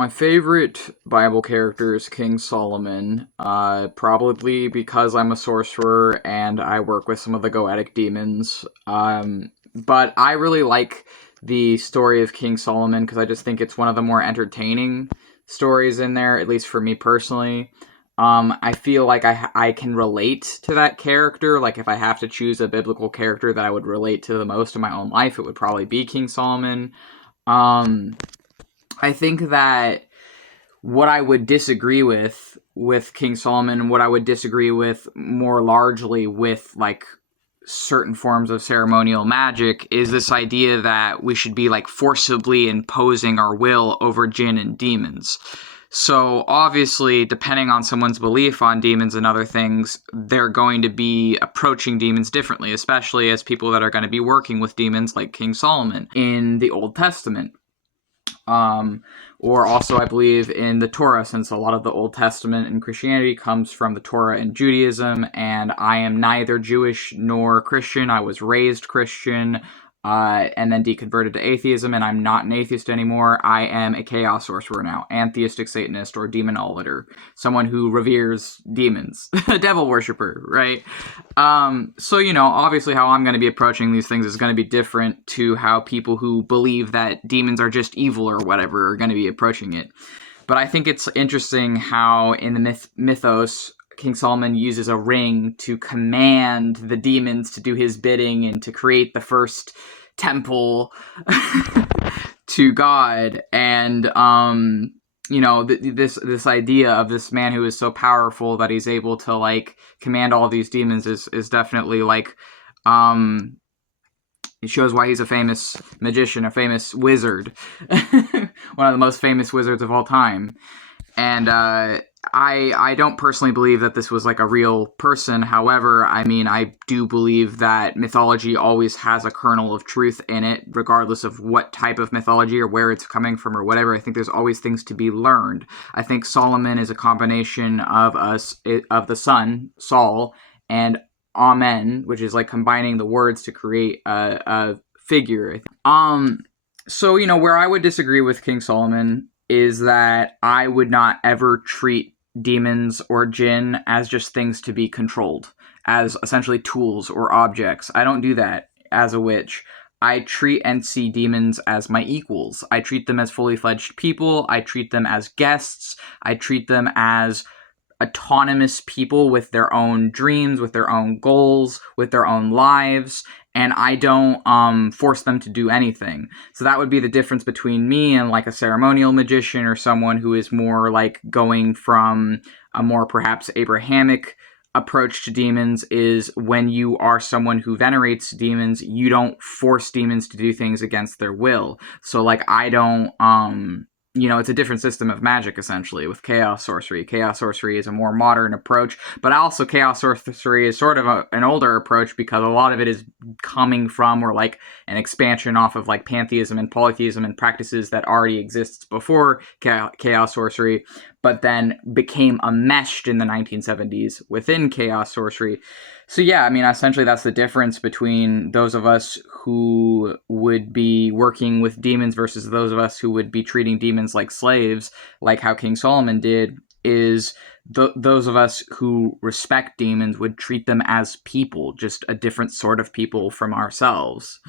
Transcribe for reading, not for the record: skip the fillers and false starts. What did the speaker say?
My favorite Bible character is King Solomon, probably because I'm a sorcerer and I work with some of the Goetic demons. But I really like the story of King Solomon because I just think it's one of the more entertaining stories in there, at least for me personally. I feel like I can relate to that character. Like, if I have to choose a biblical character that I would relate to the most in my own life, it would probably be King Solomon. Um, I think that what I would disagree with King Solomon, what I would disagree with more largely with like certain forms of ceremonial magic, is this idea that we should be like forcibly imposing our will over jinn and demons. So obviously, depending on someone's belief on demons and other things, they're going to be approaching demons differently, especially as people that are going to be working with demons like King Solomon in the Old Testament. Um, or also, I believe in the Torah, since a lot of the Old Testament in Christianity comes from the Torah and Judaism, and I am neither Jewish nor Christian. I was raised Christian, and then deconverted to atheism, and I'm not an atheist anymore. I am a chaos sorcerer now, atheistic Satanist or demonolator, someone who reveres demons, a devil worshiper, right? So, obviously how I'm going to be approaching these things is going to be different to how people who believe that demons are just evil or whatever are going to be approaching it. But I think it's interesting how in the mythos, King Solomon uses a ring to command the demons to do his bidding and to create the first temple to God. And this idea of this man who is so powerful that he's able to like command all these demons is definitely like it shows why he's a famous magician, a famous wizard, one of the most famous wizards of all time. And I don't personally believe that this was like a real person. However, I mean, I do believe that mythology always has a kernel of truth in it, regardless of what type of mythology or where it's coming from or whatever. I think there's always things to be learned. I think Solomon is a combination of the son, Saul, and Amen, which is like combining the words to create a figure. So, where I would disagree with King Solomon is that I would not ever treat demons or jinn as just things to be controlled, as essentially tools or objects. I don't do that as a witch. I treat and see demons as my equals. I treat them as fully fledged people. I treat them as guests. I treat them as autonomous people with their own dreams, with their own goals, with their own lives, and I don't force them to do anything. So that would be the difference between me and like a ceremonial magician or someone who is more like going from a more perhaps Abrahamic approach to demons. Is when you are someone who venerates demons, you don't force demons to do things against their will. So like I don't it's a different system of magic, essentially, with chaos sorcery. Chaos sorcery is a more modern approach, but also chaos sorcery is sort of an older approach because a lot of it is coming from or like an expansion off of like pantheism and polytheism and practices that already exists before chaos sorcery, but then became enmeshed in the 1970s within chaos sorcery. So yeah, I mean, essentially that's the difference between those of us who would be working with demons versus those of us who would be treating demons like slaves, like how King Solomon did, is those of us who respect demons would treat them as people, just a different sort of people from ourselves.